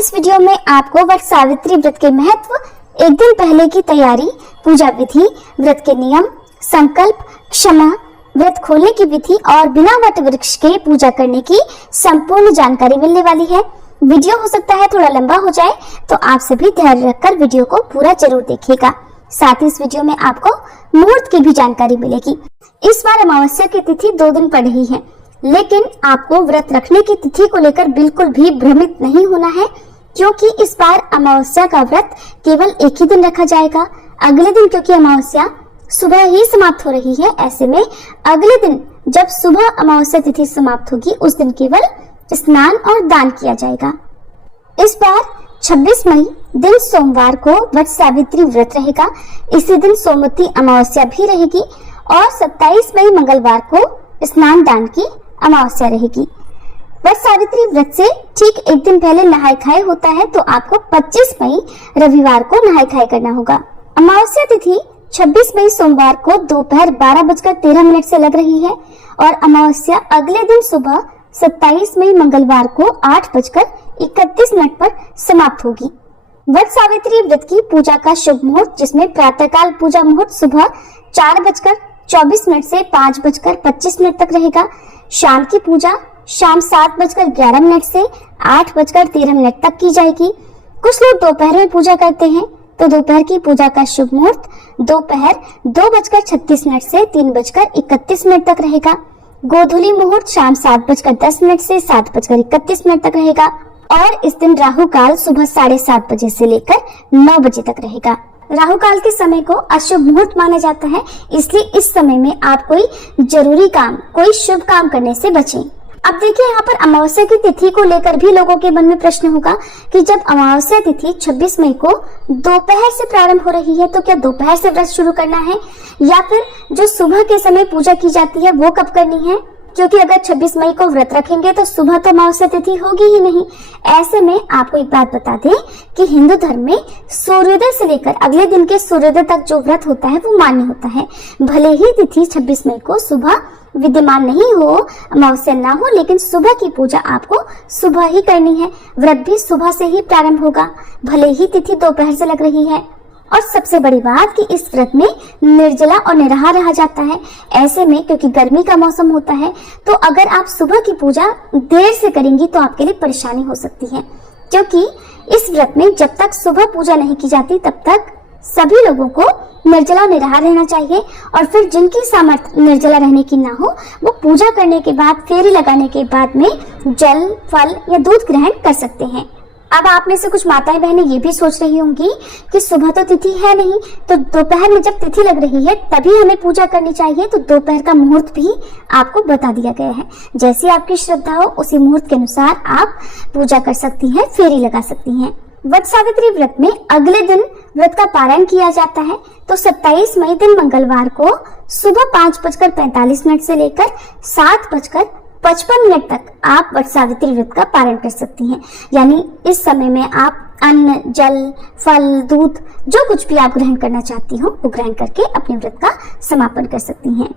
इस वीडियो में आपको वट सावित्री व्रत के महत्व, एक दिन पहले की तैयारी, पूजा विधि, व्रत के नियम, संकल्प, क्षमा, व्रत खोलने की विधि और बिना वट वृक्ष के पूजा करने की संपूर्ण जानकारी मिलने वाली है। वीडियो हो सकता है थोड़ा लंबा हो जाए, तो आप सभी धैर्य रखकर वीडियो को पूरा जरूर देखिएगा। साथ ही इस वीडियो में आपको मुहूर्त की भी जानकारी मिलेगी। इस बार अमावस्या की तिथि 2 दिन पड़ रही है, लेकिन आपको व्रत रखने की तिथि को लेकर बिल्कुल भी भ्रमित नहीं होना है, क्योंकि इस बार अमावस्या का व्रत केवल एक ही दिन रखा जाएगा। अगले दिन, क्योंकि अमावस्या सुबह ही समाप्त हो रही है, ऐसे में अगले दिन जब सुबह अमावस्या तिथि समाप्त होगी, उस दिन केवल स्नान और दान किया जाएगा। इस बार 26 मई दिन सोमवार को वट सावित्री व्रत रहेगा। इसी दिन सोमवती अमावस्या भी रहेगी और 27 मई मंगलवार को स्नान दान की अमावस्या रहेगी। वट सावित्री व्रत से ठीक एक दिन पहले नहाय खाए होता है, तो आपको 25 मई रविवार को नहाय खाए करना होगा। अमावस्या तिथि 26 मई सोमवार को दोपहर 12:13 से लग रही है और अमावस्या अगले दिन सुबह 27 मई मंगलवार को 8:31 पर समाप्त होगी। वट सावित्री व्रत की पूजा का शुभ मुहूर्त, जिसमें प्रातःकाल पूजा मुहूर्त सुबह 4:24 से 5:25 तक रहेगा। शाम की पूजा शाम 7:11 से 8:13 तक की जाएगी। कुछ लोग दोपहर में पूजा करते हैं, तो दोपहर की पूजा का शुभ मुहूर्त दोपहर 2:36 से 3:31 तक रहेगा। गोधूली मुहूर्त शाम 7:10 से 7:31 तक रहेगा और इस दिन राहु काल सुबह 7:30 बजे से लेकर 9 बजे तक रहेगा। राहु काल के समय को अशुभ मुहूर्त माना जाता है, इसलिए इस समय में आप कोई जरूरी काम, कोई शुभ काम करने से बचें। अब देखिए, यहाँ पर अमावस्या की तिथि को लेकर भी लोगों के मन में प्रश्न होगा कि जब अमावस्या तिथि 26 मई को दोपहर से प्रारंभ हो रही है, तो क्या दोपहर से व्रत शुरू करना है या फिर जो सुबह के समय पूजा की जाती है वो कब करनी है? क्योंकि अगर 26 मई को व्रत रखेंगे तो सुबह तो अमावस्या तिथि होगी ही नहीं। ऐसे में आपको एक बात बता दें कि हिंदू धर्म में सूर्योदय से लेकर अगले दिन के सूर्योदय तक जो व्रत होता है वो मान्य होता है। भले ही तिथि 26 मई को सुबह विद्यमान नहीं हो, अमावस्या ना हो, लेकिन सुबह की पूजा आपको सुबह ही करनी है। व्रत भी सुबह से ही प्रारंभ होगा, भले ही तिथि दोपहर से लग रही है। और सबसे बड़ी बात कि इस व्रत में निर्जला और निराहार रहा जाता है। ऐसे में क्योंकि गर्मी का मौसम होता है, तो अगर आप सुबह की पूजा देर से करेंगी तो आपके लिए परेशानी हो सकती है, क्योंकि इस व्रत में जब तक सुबह पूजा नहीं की जाती तब तक सभी लोगों को निर्जला निराहार रहना चाहिए। और फिर जिनकी सामर्थ्य निर्जला रहने की ना हो, वो पूजा करने के बाद, फेरी लगाने के बाद में जल, फल या दूध ग्रहण कर सकते हैं। अब आप में से कुछ माताएं बहनें ये भी सोच रही होंगी कि सुबह तो तिथि है नहीं, तो दोपहर में जब तिथि लग रही है तभी हमें पूजा करनी चाहिए। तो दोपहर का मुहूर्त भी आपको बता दिया गया है। जैसी आपकी श्रद्धा हो उसी मुहूर्त के अनुसार आप पूजा कर सकती हैं, फेरी लगा सकती हैं। वट सावित्री व्रत में अगले दिन व्रत का पारण किया जाता है, तो 27 मई दिन मंगलवार को सुबह 5:45 से लेकर 7:55 तक आप वट सावित्री व्रत का पारण कर सकती हैं। यानी इस समय में आप अन्न, जल, फल, दूध, जो कुछ भी आप ग्रहण करना चाहती हो वो ग्रहण करके अपने व्रत का समापन कर सकती हैं।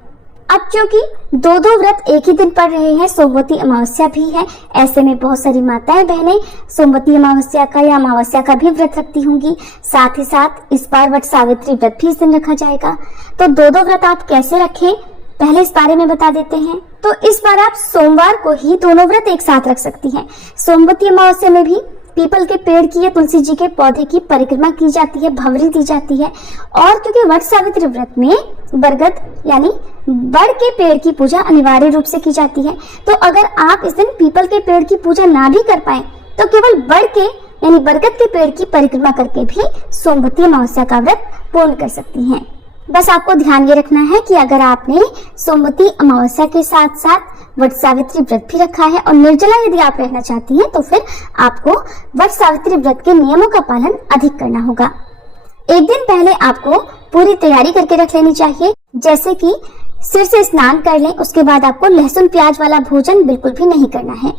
अब क्योंकि दो व्रत एक ही दिन पड़ रहे हैं, सोमवती अमावस्या भी है, ऐसे में बहुत सारी माताएं बहनें सोमवती अमावस्या का या अमावस्या का भी व्रत रखती होंगी। साथ ही साथ इस बार वट सावित्री व्रत भी इस दिन रखा जाएगा। तो दो व्रत आप कैसे रखें, पहले इस बारे में बता देते हैं। तो इस बार आप सोमवार को ही दोनों व्रत एक साथ रख सकती हैं। सोमवती अमावस्या में भी पीपल के पेड़ की या तुलसी जी के पौधे की परिक्रमा की जाती है, भंवरी दी जाती है। और क्योंकि वट सावित्री व्रत में बरगद यानी बड़ के पेड़ की पूजा अनिवार्य रूप से की जाती है, तो अगर आप इस दिन पीपल के पेड़ की पूजा ना भी कर पाए तो केवल बड़ के यानी बरगद के पेड़ की परिक्रमा करके भी सोमवती अमावस्या का व्रत पूर्ण कर सकती हैं। बस आपको ध्यान ये रखना है कि अगर आपने सोमवती अमावस्या के साथ साथ वट सावित्री व्रत भी रखा है और निर्जला यदि आप रहना चाहती हैं, तो फिर आपको वट सावित्री व्रत के नियमों का पालन अधिक करना होगा। एक दिन पहले आपको पूरी तैयारी करके रख लेनी चाहिए, जैसे कि सिर से स्नान कर लें। उसके बाद आपको लहसुन प्याज वाला भोजन बिल्कुल भी नहीं करना है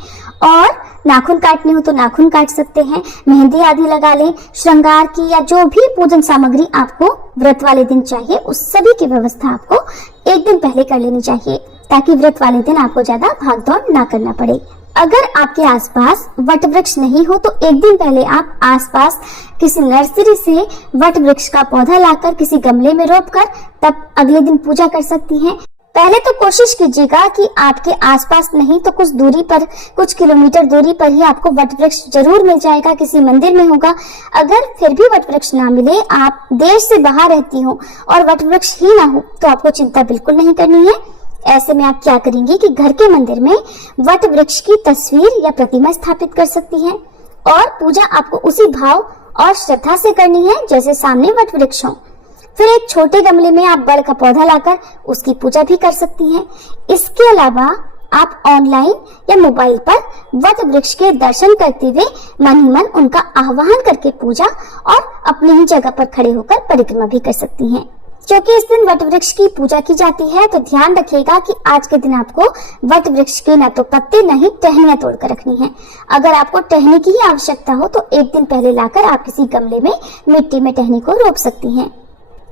और नाखून काटने हो तो नाखून काट सकते हैं, मेहंदी आदि लगा लें। श्रृंगार की या जो भी पूजन सामग्री आपको व्रत वाले दिन चाहिए, उस सभी की व्यवस्था आपको एक दिन पहले कर लेनी चाहिए, ताकि व्रत वाले दिन आपको ज्यादा भाग दौड़ ना करना पड़े। अगर आपके आसपास वट वृक्ष नहीं हो तो एक दिन पहले आप आसपास किसी नर्सरी से वट वृक्ष का पौधा लाकर किसी गमले में रोपकर तब अगले दिन पूजा कर सकती हैं। पहले तो कोशिश कीजिएगा कि आपके आसपास नहीं तो कुछ दूरी पर, कुछ किलोमीटर दूरी पर ही आपको वट वृक्ष जरूर मिल जाएगा, किसी मंदिर में होगा। अगर फिर भी वट वृक्ष ना मिले, आप देश से बाहर रहती हो और वट वृक्ष ही ना हो, तो आपको चिंता बिल्कुल नहीं करनी है। ऐसे में आप क्या करेंगे कि घर के मंदिर में वट वृक्ष की तस्वीर या प्रतिमा स्थापित कर सकती हैं और पूजा आपको उसी भाव और श्रद्धा से करनी है जैसे सामने वट वृक्ष हो। फिर एक छोटे गमले में आप बड़ का पौधा लाकर उसकी पूजा भी कर सकती हैं। इसके अलावा आप ऑनलाइन या मोबाइल पर वट वृक्ष के दर्शन करते हुए मन ही मन उनका आह्वान करके पूजा और अपनी ही जगह पर खड़े होकर परिक्रमा भी कर सकती हैं। क्योंकि इस दिन वट वृक्ष की पूजा की जाती है तो ध्यान रखिएगा कि आज के दिन आपको वट वृक्ष के न तो पत्ते न ही टहनियां तोड़कर रखनी है। अगर आपको टहनी की ही आवश्यकता हो तो एक दिन पहले लाकर आप किसी गमले में मिट्टी में टहनी को रोप सकती हैं।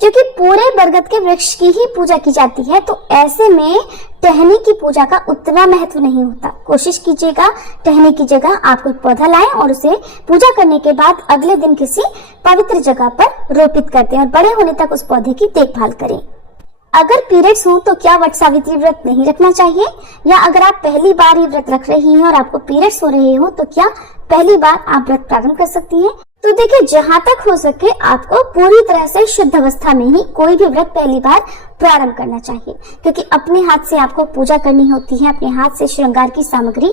क्योंकि पूरे बरगद के वृक्ष की ही पूजा की जाती है तो ऐसे में टहनी की पूजा का उतना महत्व नहीं होता। कोशिश कीजिएगा टहनी की जगह आप कोई पौधा लाएं और उसे पूजा करने के बाद अगले दिन किसी पवित्र जगह पर रोपित कर दें और बड़े होने तक उस पौधे की देखभाल करें। अगर पीरियड्स हो तो क्या वट सावित्री व्रत नहीं रखना चाहिए, या अगर आप पहली बार ही व्रत रख रही हैं और आपको पीरियड्स हो रहे हो तो क्या पहली बार आप व्रत प्रारंभ कर सकती हैं? तो देखिए, जहाँ तक हो सके आपको पूरी तरह से शुद्ध अवस्था में ही कोई भी व्रत पहली बार प्रारंभ करना चाहिए, क्योंकि अपने हाथ से आपको पूजा करनी होती है, अपने हाथ से श्रृंगार की सामग्री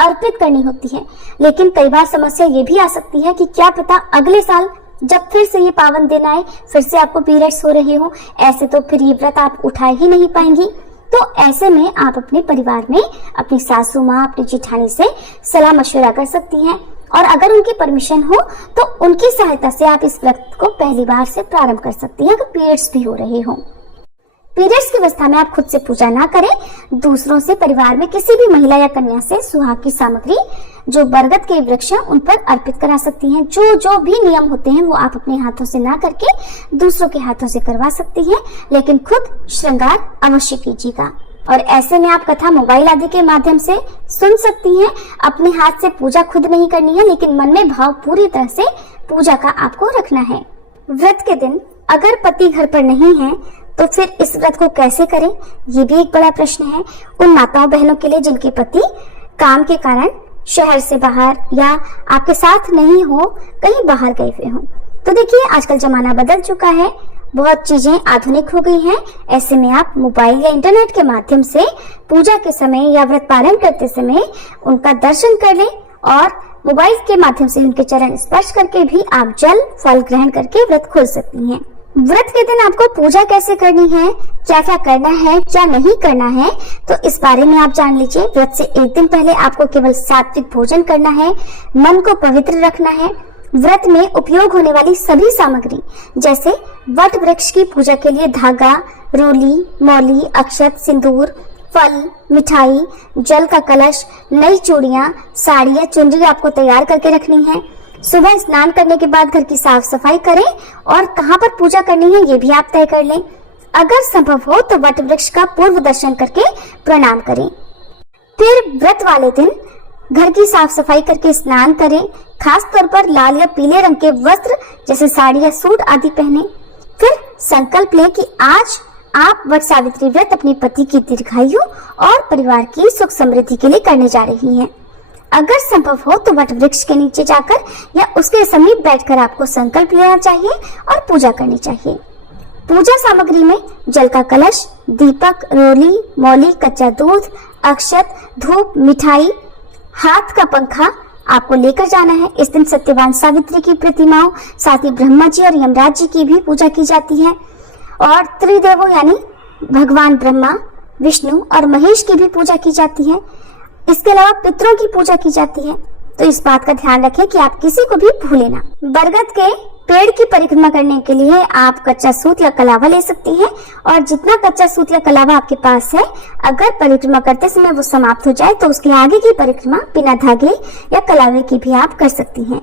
अर्पित करनी होती है। लेकिन कई बार समस्या ये भी आ सकती है कि क्या पता अगले साल जब फिर से ये पावन दिन आए फिर से आपको पीरियड्स हो रहे हो, ऐसे तो फिर ये व्रत आप उठा ही नहीं पाएंगी। तो ऐसे में आप अपने परिवार में अपनी सासू माँ, अपनी जेठानी से सलाह मशवरा कर सकती हैं और अगर उनकी परमिशन हो तो उनकी सहायता से आप इस व्रत को पहली बार से प्रारंभ कर सकती हैं अगर पीरियड्स भी हो रहे हो। पीरियड्स की अवस्था में आप खुद से पूजा ना करें, दूसरों से, परिवार में किसी भी महिला या कन्या से सुहाग की सामग्री जो बरगद के वृक्ष हैं उन पर अर्पित करा सकती हैं। जो भी नियम होते हैं वो आप अपने हाथों से ना करके दूसरों के हाथों से करवा सकती हैं, लेकिन खुद श्रृंगार अवश्य कीजिएगा। और ऐसे में आप कथा मोबाइल आदि के माध्यम से सुन सकती हैं। अपने हाथ से पूजा खुद नहीं करनी है, लेकिन मन में भाव पूरी तरह से पूजा का आपको रखना है। व्रत के दिन अगर पति घर पर नहीं है तो फिर इस व्रत को कैसे करें, ये भी एक बड़ा प्रश्न है उन माताओं बहनों के लिए जिनके पति काम के कारण शहर से बाहर या आपके साथ नहीं हो, कहीं बाहर गए हुए हो। तो देखिए, आजकल जमाना बदल चुका है, बहुत चीजें आधुनिक हो गई हैं। ऐसे में आप मोबाइल या इंटरनेट के माध्यम से पूजा के समय या व्रत पालन करते समय उनका दर्शन कर लें और मोबाइल के माध्यम से उनके चरण स्पर्श करके भी आप जल फल ग्रहण करके व्रत खोल सकती हैं। व्रत के दिन आपको पूजा कैसे करनी है, क्या क्या करना है, क्या नहीं करना है, तो इस बारे में आप जान लीजिए। व्रत से एक दिन पहले आपको केवल सात्विक भोजन करना है, मन को पवित्र रखना है। व्रत में उपयोग होने वाली सभी सामग्री जैसे वट वृक्ष की पूजा के लिए धागा, रोली, मौली, अक्षत, सिंदूर, फल, मिठाई, जल का कलश, नई चूड़ियां, साड़ी या चुनरी आपको तैयार करके रखनी है। सुबह स्नान करने के बाद घर की साफ सफाई करें और कहां पर पूजा करनी है ये भी आप तय कर लें। अगर संभव हो तो वट वृक्ष का पूर्व दर्शन करके प्रणाम करें। फिर व्रत वाले दिन घर की साफ सफाई करके स्नान करें। खास तौर पर लाल या पीले रंग के वस्त्र जैसे साड़ी या सूट आदि पहने। फिर संकल्प लें कि आज आप वट सावित्री व्रत अपने पति की दीर्घायु और परिवार की सुख समृद्धि के लिए करने जा रही हैं। अगर संभव हो तो वट वृक्ष के नीचे जाकर या उसके समीप बैठकर आपको संकल्प लेना चाहिए और पूजा करनी चाहिए। पूजा सामग्री में जल का कलश, दीपक, रोली, मौली, कच्चा दूध, अक्षत, धूप, मिठाई, हाथ का पंखा आपको लेकर जाना है। इस दिन सत्यवान सावित्री की प्रतिमाओं, साथ ही ब्रह्मा जी और यमराज जी की भी पूजा की जाती है और त्रिदेवों यानी भगवान ब्रह्मा, विष्णु और महेश की भी पूजा की जाती है। इसके अलावा पितरों की पूजा की जाती है। तो इस बात का ध्यान रखें कि आप किसी को भी भूलें ना। बरगद के पेड़ की परिक्रमा करने के लिए आप कच्चा सूत या कलावा ले सकती हैं और जितना कच्चा सूत या कलावा आपके पास है, अगर परिक्रमा करते समय वो समाप्त हो जाए तो उसके आगे की परिक्रमा बिना धागे या कलावे की भी आप कर सकती हैं।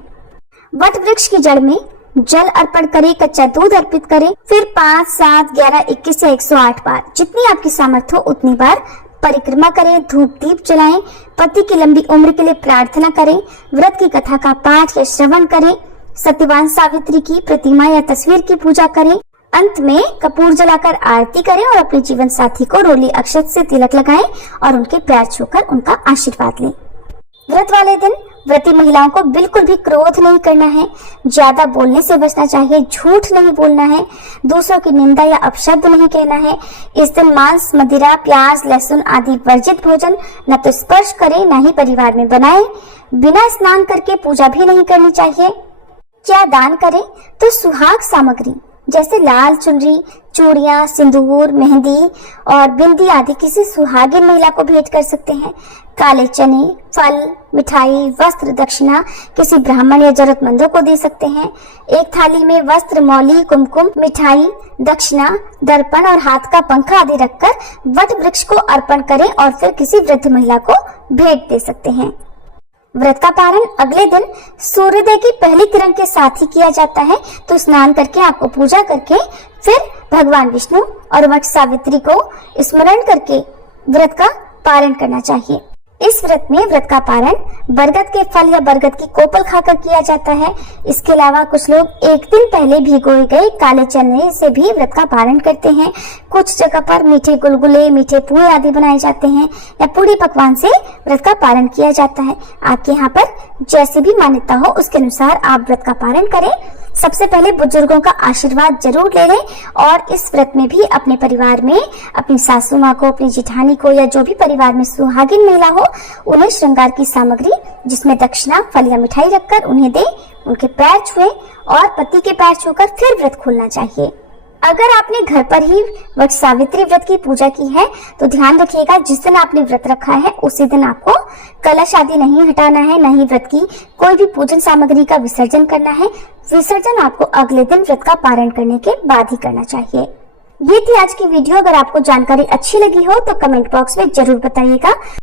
वट वृक्ष की जड़ में जल अर्पण करें, कच्चा दूध अर्पित करें। फिर 5, 7, 11, 21 या 108 बार, जितनी आपकी सामर्थ्य हो उतनी बार परिक्रमा करें, धूप दीप जलाएं, पति की लंबी उम्र के लिए प्रार्थना करें, व्रत की कथा का पाठ या श्रवण करें, सत्यवान सावित्री की प्रतिमा या तस्वीर की पूजा करें। अंत में कपूर जलाकर आरती करें और अपने जीवन साथी को रोली अक्षत से तिलक लगाएं और उनके पैर छूकर उनका आशीर्वाद लें। व्रत वाले दिन व्रती महिलाओं को बिल्कुल भी क्रोध नहीं करना है, ज्यादा बोलने से बचना चाहिए, झूठ नहीं बोलना है, दूसरों की निंदा या अपशब्द नहीं कहना है। इस दिन मांस, मदिरा, प्याज, लहसुन आदि वर्जित भोजन न तो स्पर्श करें, न ही परिवार में बनाएं। बिना स्नान करके पूजा भी नहीं करनी चाहिए। क्या दान करें? तो सुहाग सामग्री जैसे लाल चुनरी, चूड़ियां, सिंदूर, मेहंदी और बिंदी आदि किसी सुहागिन महिला को भेंट कर सकते हैं। काले चने, फल, मिठाई, वस्त्र, दक्षिणा किसी ब्राह्मण या जरूरतमंदों को दे सकते हैं। एक थाली में वस्त्र, मौली, कुमकुम, मिठाई, दक्षिणा, दर्पण और हाथ का पंखा आदि रखकर वट वृक्ष को अर्पण करें और फिर किसी वृद्ध महिला को भेंट दे सकते हैं। व्रत का पारण अगले दिन सूर्योदय की पहली किरण के साथ ही किया जाता है, तो स्नान करके आपको पूजा करके फिर भगवान विष्णु और वट सावित्री को स्मरण करके व्रत का पारण करना चाहिए। इस व्रत में व्रत का पारण बरगद के फल या बरगद की कोपल खाकर किया जाता है। इसके अलावा कुछ लोग एक दिन पहले भिगोए गए काले चने से भी व्रत का पारण करते हैं। कुछ जगह पर मीठे गुलगुले, मीठे पुए आदि बनाए जाते हैं या पूरी पकवान से व्रत का पारण किया जाता है। आपके यहाँ पर जैसी भी मान्यता हो उसके अनुसार आप व्रत का पारण करें। सबसे पहले बुजुर्गों का आशीर्वाद जरूर ले लें और इस व्रत में भी अपने परिवार में अपनी सासू माँ को, अपनी जिठानी को या जो भी परिवार में सुहागिन महिला हो उन्हें श्रृंगार की सामग्री जिसमें दक्षिणा, फल या मिठाई रखकर उन्हें दे, उनके पैर छुए और पति के पैर छूकर फिर व्रत खोलना चाहिए। अगर आपने घर पर ही वट सावित्री व्रत की पूजा की है तो ध्यान रखिएगा जिस दिन आपने व्रत रखा है उसी दिन आपको कलश आदि नहीं हटाना है, न ही व्रत की कोई भी पूजन सामग्री का विसर्जन करना है। विसर्जन आपको अगले दिन व्रत का पारण करने के बाद ही करना चाहिए। ये थी आज की वीडियो। अगर आपको जानकारी अच्छी लगी हो तो कमेंट बॉक्स में जरूर बताइएगा।